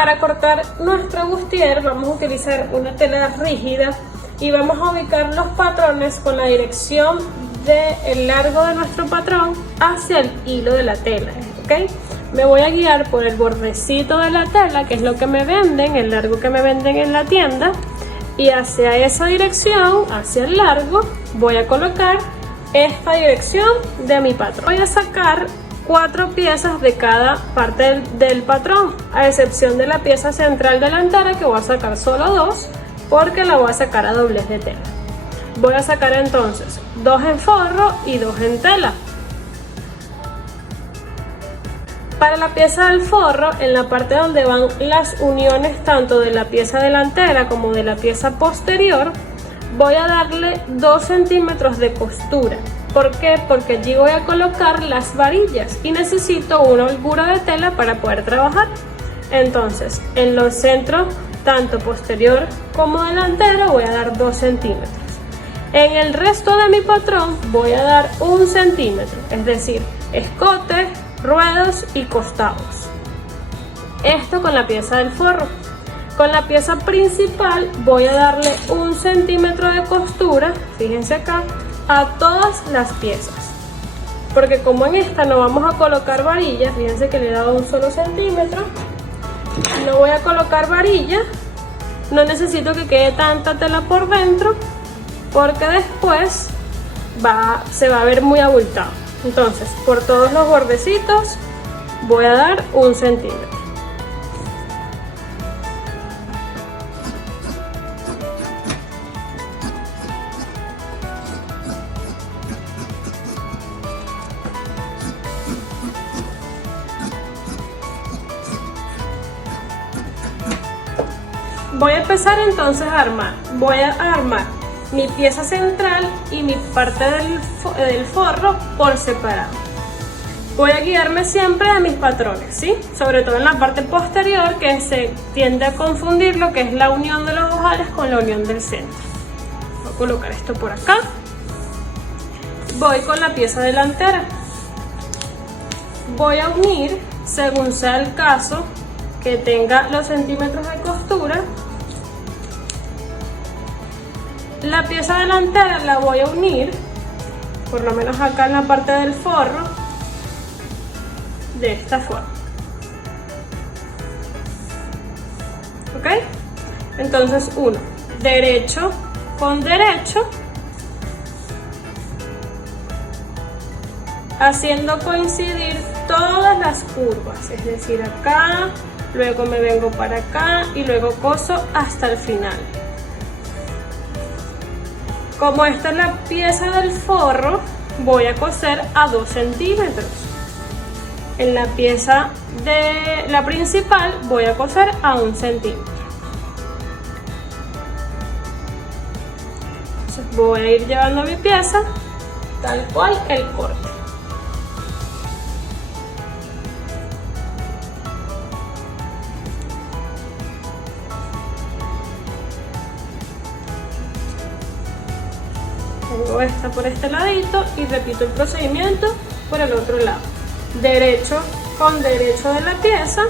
Para cortar nuestro bustier vamos a utilizar una tela rígida y vamos a ubicar los patrones con la dirección del largo de nuestro patrón hacia el hilo de la tela, ¿ok? Me voy a guiar por el bordecito de la tela, que es lo que me venden, el largo que me venden en la tienda, y hacia esa dirección, hacia el largo, voy a colocar esta dirección de mi patrón. Voy a sacar 4 piezas de cada parte del patrón, a excepción de la pieza central delantera, que voy a sacar solo 2 porque la voy a sacar a doblez de tela. Voy a sacar entonces 2 en forro y 2 en tela. Para la pieza del forro, en la parte donde van las uniones tanto de la pieza delantera como de la pieza posterior, voy a darle 2 centímetros de costura. ¿Por qué? Porque allí voy a colocar las varillas y necesito una holgura de tela para poder trabajar. Entonces, en los centros, tanto posterior como delantero, voy a dar 2 centímetros. En el resto de mi patrón voy a dar 1 centímetro, es decir, escote, ruedos y costados. Esto con la pieza del forro. Con la pieza principal voy a darle 1 centímetro de costura, fíjense acá, a todas las piezas, porque como en esta no vamos a colocar varillas, fíjense que le he dado 1 solo centímetro, no voy a colocar varilla, no necesito que quede tanta tela por dentro, porque después se va a ver muy abultado. Entonces, por todos los bordecitos voy a dar 1 centímetro. Voy a empezar entonces a armar. Voy a armar mi pieza central y mi parte del forro por separado. Voy a guiarme siempre de mis patrones, ¿sí? Sobre todo en la parte posterior, que se tiende a confundir lo que es la unión de los ojales con la unión del centro. Voy a colocar esto por acá. Voy con la pieza delantera. Voy a unir, según sea el caso, que tenga los centímetros de costura. La pieza delantera la voy a unir, por lo menos acá en la parte del forro, de esta forma. ¿Ok? Entonces uno, derecho con derecho, haciendo coincidir todas las curvas, es decir, acá, luego me vengo para acá y luego coso hasta el final. Como esta es la pieza del forro, voy a coser a 2 centímetros. En la pieza de la principal voy a coser a 1 centímetro. Entonces voy a ir llevando mi pieza tal cual el corte. Pongo esta por este ladito y repito el procedimiento por el otro lado. Derecho con derecho de la pieza.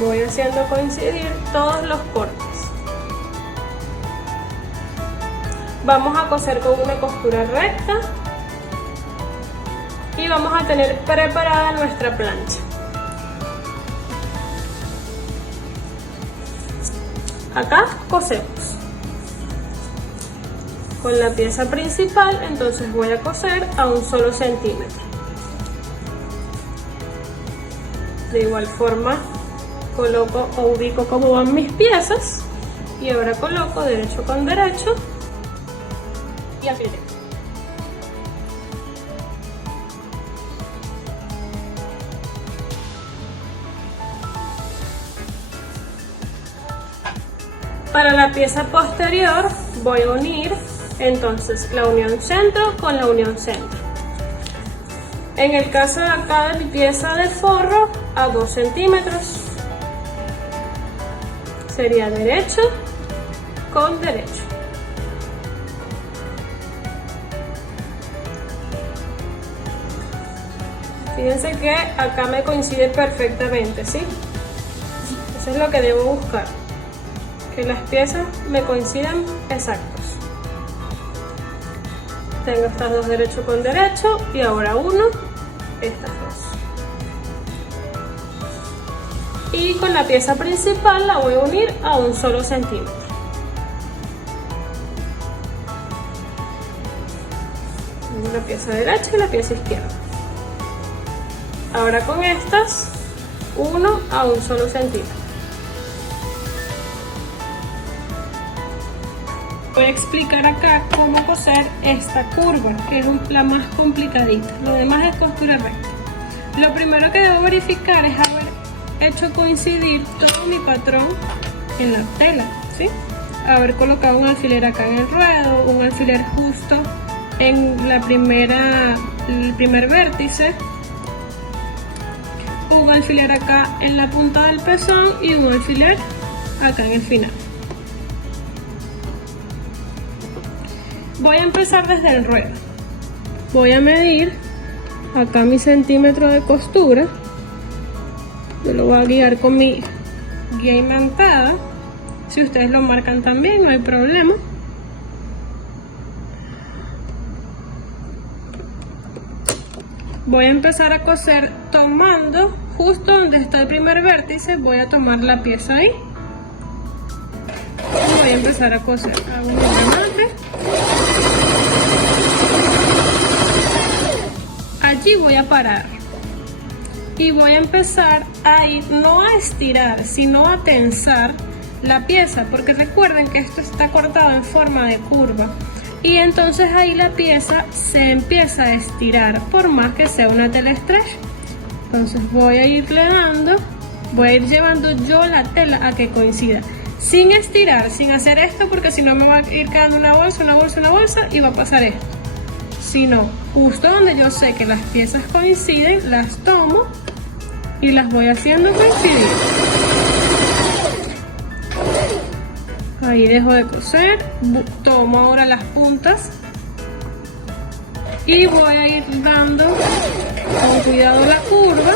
Voy haciendo coincidir todos los cortes. Vamos a coser con una costura recta. Y vamos a tener preparada nuestra plancha. Acá cosemos con la pieza principal, entonces voy a coser a 1 solo centímetro. De igual forma coloco o ubico cómo van mis piezas y ahora coloco derecho con derecho y aquí tengo. Para la pieza posterior voy a unir entonces la unión centro con la unión centro. En el caso de acá de mi pieza de forro a 2 centímetros. sería derecho con derecho. Fíjense que acá me coincide perfectamente, ¿sí? Eso es lo que debo buscar, que las piezas me coincidan exactos. Tengo estas dos derecho con derecho y ahora uno, estas dos. Y con la pieza principal la voy a unir a un solo centímetro. La pieza derecha y la pieza izquierda. Ahora con estas, uno a un solo centímetro. Voy a explicar acá cómo coser esta curva, que es la más complicadita. Lo demás es costura recta. Lo primero que debo verificar es haber hecho coincidir todo mi patrón en la tela, ¿sí? Haber colocado un alfiler acá en el ruedo, un alfiler justo en el primer vértice, un alfiler acá en la punta del pezón y un alfiler acá en el final. Voy a empezar desde el ruedo. Voy a medir acá mi centímetro de costura. Yo lo voy a guiar con mi guía imantada. Si ustedes lo marcan también, no hay problema. Voy a empezar a coser tomando justo donde está el primer vértice. Voy a tomar la pieza ahí. Y voy a empezar a coser. Hago un remate. Allí voy a parar. Y voy a empezar a ir, no a estirar, sino a tensar la pieza. Porque recuerden que esto está cortado en forma de curva. Y entonces ahí la pieza se empieza a estirar, por más que sea una tela stretch. Entonces voy a irle dando, voy a ir llevando yo la tela a que coincida. Sin estirar, sin hacer esto, porque si no me va a ir quedando una bolsa, una bolsa, una bolsa y va a pasar esto. Sino justo donde yo sé que las piezas coinciden, las tomo y las voy haciendo coincidir. Ahí dejo de coser, tomo ahora las puntas y voy a ir dando con cuidado la curva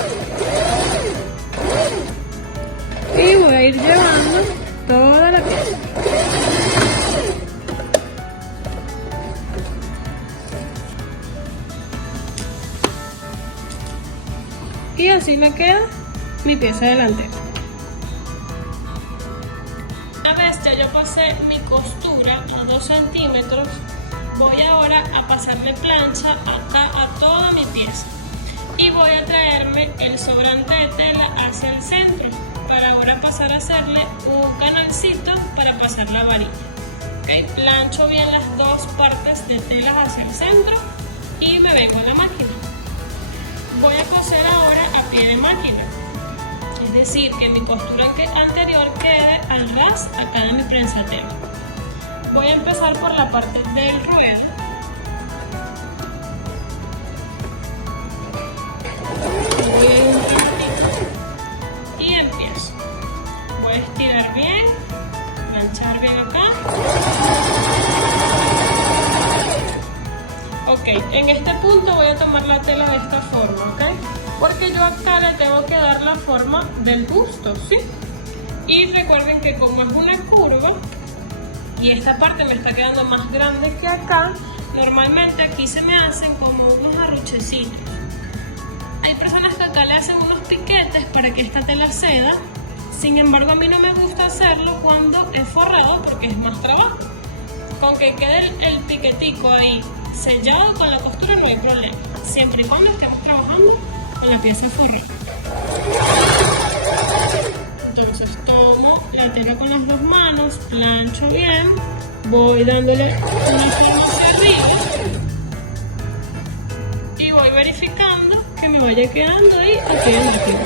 y voy a ir llevando toda la pieza. Y así me queda mi pieza delantera. Una vez ya yo pasé mi costura a 2 centímetros, voy ahora a pasarle plancha acá a toda mi pieza y voy a traerme el sobrante de tela hacia el centro para ahora pasar a hacerle un canalcito para pasar la varilla. ¿Okay? Plancho bien las dos partes de telas hacia el centro y me vengo a la máquina. Voy a coser ahora a pie de máquina. Es decir, que mi costura anterior quede al ras acá de mi prensatela. Voy a empezar por la parte del ruedo. Voy a ir un poquitito y empiezo. Voy a estirar bien, planchar bien acá. Ok, en este punto voy a tomar la tela de esta forma, ¿ok? Porque yo acá le tengo que dar la forma del busto, ¿sí? Y recuerden que como es una curva y esta parte me está quedando más grande que acá, normalmente aquí se me hacen como unos arruchecitos. Hay personas que acá le hacen unos piquetes para que esta tela ceda. Sin embargo, a mí no me gusta hacerlo cuando es forrado porque es más trabajo. Con que quede el piquetico ahí sellado con la costura no hay problema, siempre y cuando estemos trabajando con la pieza forrada. Entonces tomo la tela con las dos manos, plancho bien, voy dándole una forma hacia arriba y voy verificando que me vaya quedando ahí aquí en la tela.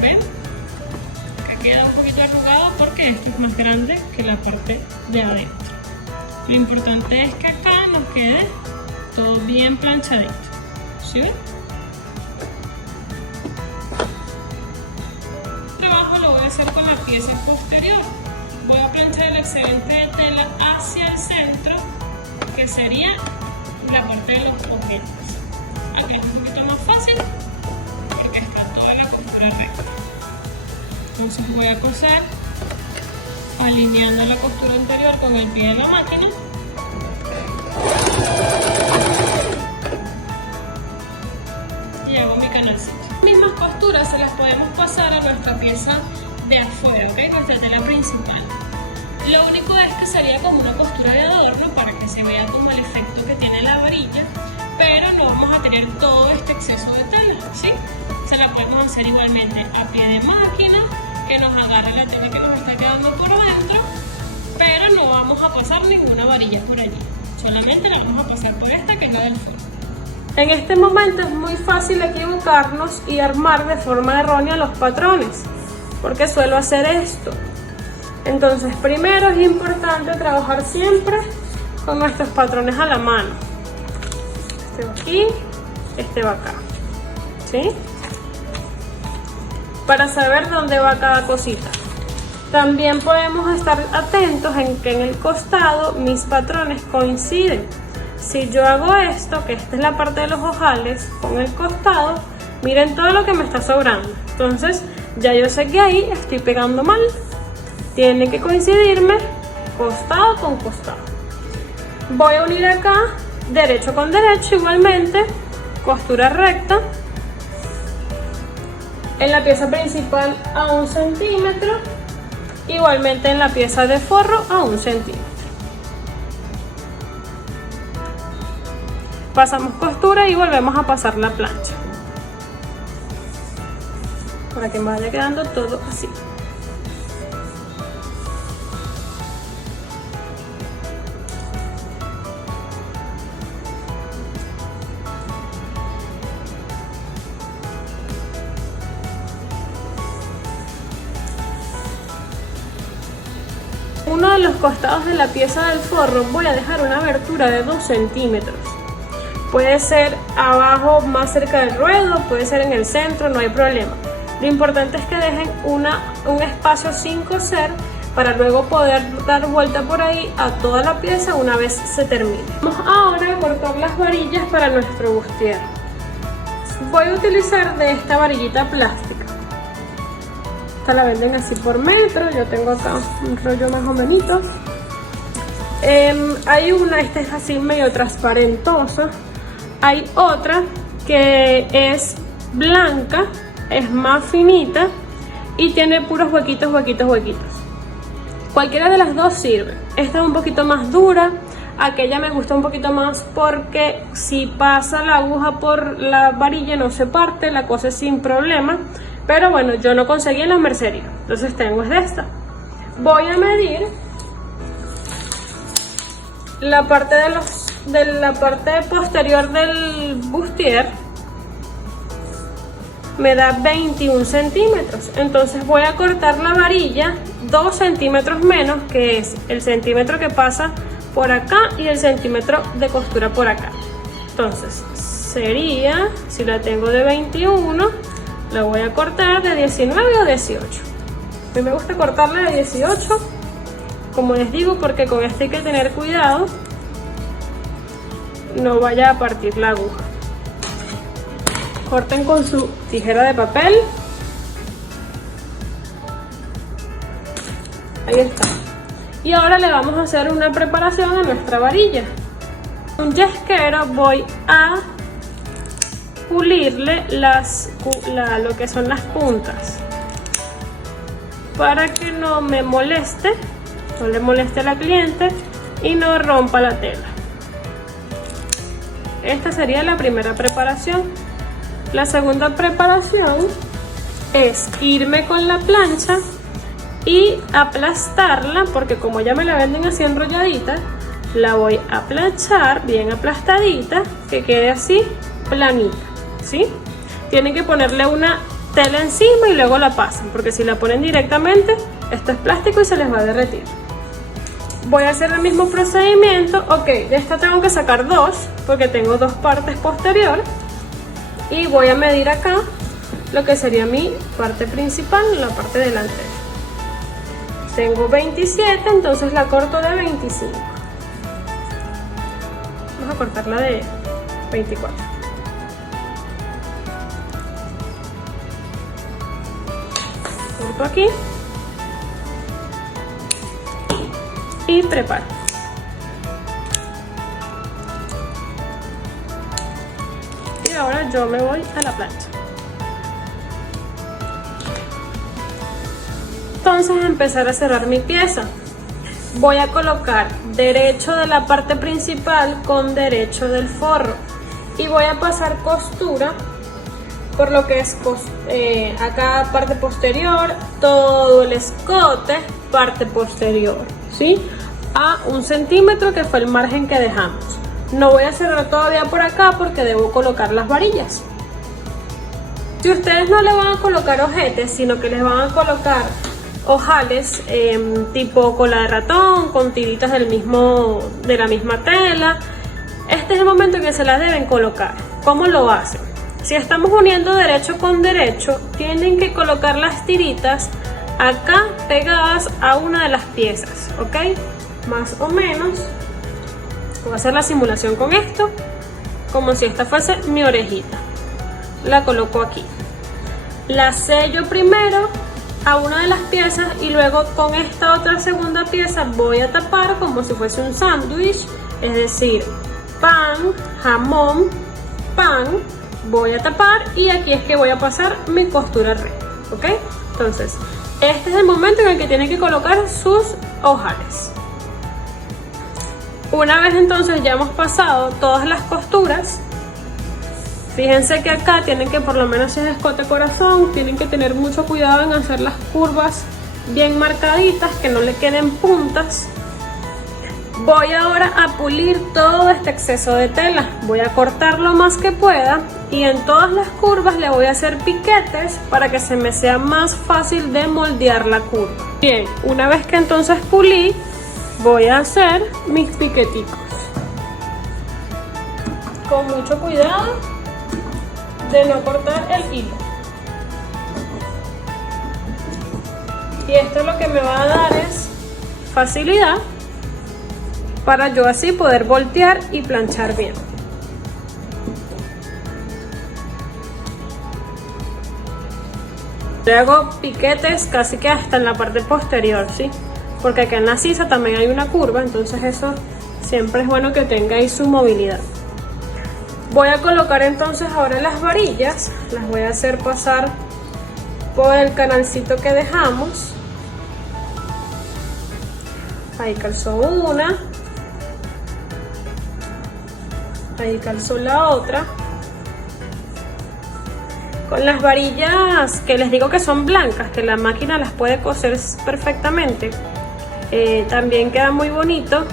¿Ven? Que queda un poquito arrugado porque esto es más grande que la parte de adentro. Lo importante es que acá nos quede todo bien planchadito. ¿Sí ven? El trabajo lo voy a hacer con la pieza posterior. Voy a planchar el excedente de tela hacia el centro, que sería la parte de los objetos. Aquí es un poquito más fácil porque está toda la costura recta. Entonces voy a coser alineando la costura anterior con el pie de la máquina. Y hago mi canalcito. Las mismas costuras se las podemos pasar a nuestra pieza de afuera, ¿ok? Nuestra tela principal. Lo único es que sería como una costura de adorno para que se vea como el efecto que tiene la varilla, pero no vamos a tener todo este exceso de tela, ¿sí? Se la podemos hacer igualmente a pie de máquina, que nos agarre la tela que nos está quedando por dentro, pero no vamos a pasar ninguna varilla por allí, solamente la vamos a pasar por esta que es la del forro. En este momento es muy fácil equivocarnos y armar de forma errónea los patrones, porque suelo hacer esto. Entonces primero es importante trabajar siempre con nuestros patrones a la mano. Este va aquí, este va acá, ¿sí? Para saber dónde va cada cosita. También podemos estar atentos en que en el costado mis patrones coinciden. Si yo hago esto, que esta es la parte de los ojales, con el costado, miren todo lo que me está sobrando. Entonces ya yo sé que ahí estoy pegando mal. Tiene que coincidirme costado con costado. Voy a unir acá derecho con derecho igualmente, costura recta. En la pieza principal a 1 centímetro, igualmente en la pieza de forro a 1 centímetro. Pasamos costura y volvemos a pasar la plancha para que me vaya quedando todo así. Uno de los costados de la pieza del forro voy a dejar una abertura de 2 centímetros. Puede ser abajo más cerca del ruedo, puede ser en el centro, no hay problema. Lo importante es que dejen un espacio sin coser para luego poder dar vuelta por ahí a toda la pieza una vez se termine. Vamos ahora a cortar las varillas para nuestro bustier. Voy a utilizar de esta varillita plástica. Esta la venden así por metro, yo tengo acá un rollo más o menos. Hay una, esta es así medio transparentosa. Hay otra que es blanca, es más finita y tiene puros huequitos. Cualquiera de las dos sirve. Esta es un poquito más dura, aquella me gusta un poquito más porque si pasa la aguja por la varilla no se parte, la cose sin problema. Pero bueno, yo no conseguí en la mercería, entonces tengo es de esta. Voy a medir la parte de la parte posterior del bustier. Me da 21 centímetros, entonces voy a cortar la varilla 2 centímetros menos, que es el centímetro que pasa por acá y el centímetro de costura por acá. Entonces sería, si la tengo de 21, la voy a cortar de 19 o 18. A mí me gusta cortarla de 18, como les digo, porque con esto hay que tener cuidado, no vaya a partir la aguja. Corten con su tijera de papel. Ahí está. Y ahora le vamos a hacer una preparación a nuestra varilla. Con un yesquero voy a pulirle lo que son las puntas para que no me moleste, no le moleste a la cliente y no rompa la tela. Esta sería la primera preparación. La segunda preparación es irme con la plancha y aplastarla, porque como ya me la venden así enrolladita, la voy a planchar bien aplastadita, que quede así planita, ¿sí? Tienen que ponerle una tela encima y luego la pasan, porque si la ponen directamente, esto es plástico y se les va a derretir. Voy a hacer el mismo procedimiento. Ok, de esta tengo que sacar dos porque tengo dos partes posterior. Y voy a medir acá lo que sería mi parte principal, la parte delantera. Tengo 27, entonces la corto de 25. Vamos a cortarla de 24. Corto aquí y preparo. Y ahora yo me voy a la plancha. Entonces empezar a cerrar mi pieza. Voy a colocar derecho de la parte principal con derecho del forro y voy a pasar costura por lo que es acá parte posterior, todo el escote parte posterior, ¿sí? A 1 centímetro, que fue el margen que dejamos. No voy a cerrar todavía por acá porque debo colocar las varillas. Si ustedes no le van a colocar ojetes, sino que les van a colocar ojales tipo cola de ratón con tiritas de la misma tela, este es el momento en que se las deben colocar. ¿Cómo lo hacen? Si estamos uniendo derecho con derecho, tienen que colocar las tiritas acá pegadas a una de las piezas, ¿ok? Más o menos. Voy a hacer la simulación con esto, como si esta fuese mi orejita. La coloco aquí. La sello primero a una de las piezas y luego con esta otra segunda pieza voy a tapar como si fuese un sándwich, es decir, pan, jamón, pan, voy a tapar y aquí es que voy a pasar mi costura recta, ¿ok? Entonces, este es el momento en el que tienen que colocar sus ojales. Una vez entonces ya hemos pasado todas las costuras, fíjense que acá tienen que, por lo menos si es escote corazón, tienen que tener mucho cuidado en hacer las curvas bien marcaditas, que no le queden puntas. Voy ahora a pulir todo este exceso de tela, voy a cortar lo más que pueda y en todas las curvas le voy a hacer piquetes para que se me sea más fácil de moldear la curva. Bien, una vez que entonces pulí, voy a hacer mis piqueticos. Con mucho cuidado de no cortar el hilo. Y esto lo que me va a dar es facilidad para yo así poder voltear y planchar bien. Le hago piquetes casi que hasta en la parte posterior, ¿sí? Porque acá en la sisa también hay una curva, entonces eso siempre es bueno que tenga ahí su movilidad. Voy a colocar entonces ahora las varillas, las voy a hacer pasar por el canalcito que dejamos. Ahí calzó una, ahí calzó la otra. Con las varillas que les digo que son blancas, que la máquina las puede coser perfectamente, también queda muy bonito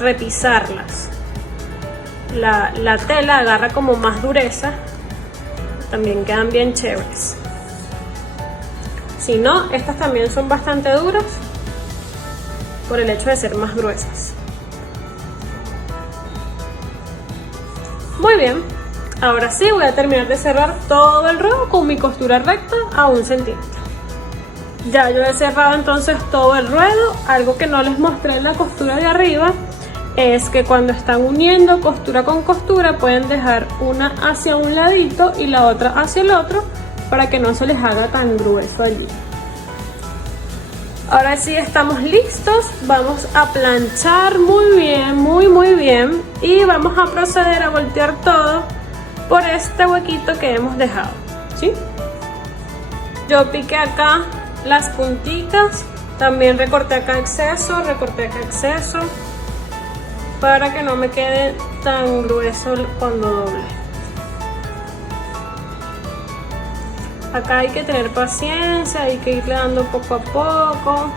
repisarlas. La tela agarra como más dureza, también quedan bien chéveres. Si no, estas también son bastante duras por el hecho de ser más gruesas. Muy bien, ahora sí voy a terminar de cerrar todo el ruedo con mi costura recta a 1 centímetro. Ya yo he cerrado entonces todo el ruedo. Algo que no les mostré en la costura de arriba es que cuando están uniendo costura con costura pueden dejar una hacia un ladito y la otra hacia el otro para que no se les haga tan grueso allí. Ahora sí estamos listos, vamos a planchar muy bien, muy bien, y vamos a proceder a voltear todo por este huequito que hemos dejado, ¿sí? Yo piqué acá las puntitas, también recorté acá exceso, para que no me quede tan grueso cuando doble. Acá hay que tener paciencia, hay que irle dando poco a poco.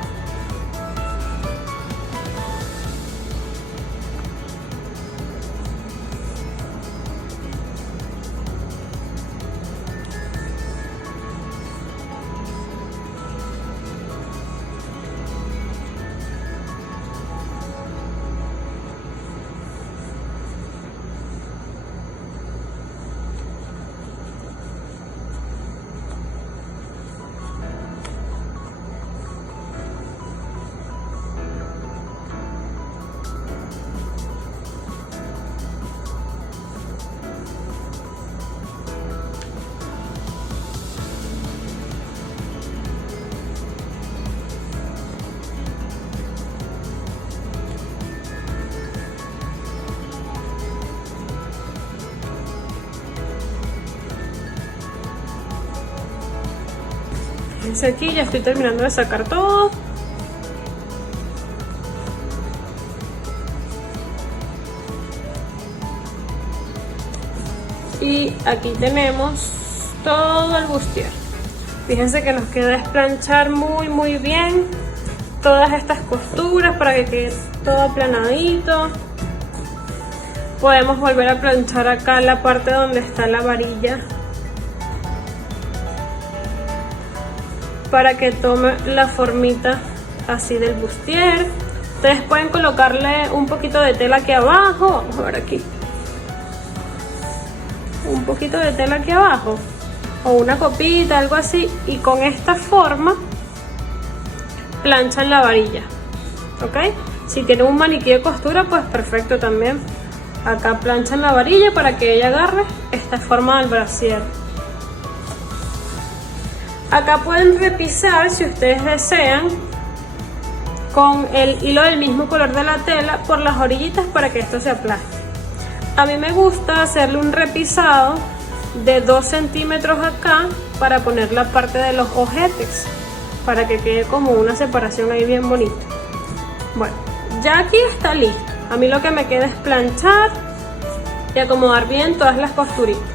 Fíjense aquí, ya estoy terminando de sacar todo. Y aquí tenemos todo el bustier. Fíjense que nos queda desplanchar muy bien todas estas costuras para que quede todo aplanadito. Podemos volver a planchar acá la parte donde está la varilla para que tome la formita así del bustier. Ustedes pueden colocarle un poquito de tela aquí abajo. Vamos a ver aquí. Un poquito de tela aquí abajo o una copita, algo así, y con esta forma planchan la varilla, ¿ok? Si tienen un maniquí de costura, pues perfecto también. Acá planchan la varilla para que ella agarre esta forma del brasier. Acá pueden repisar si ustedes desean con el hilo del mismo color de la tela por las orillitas para que esto se aplaste. A mí me gusta hacerle un repisado de 2 centímetros acá para poner la parte de los ojetes, para que quede como una separación ahí bien bonita. Bueno, ya aquí está listo. A mí lo que me queda es planchar y acomodar bien todas las costuritas.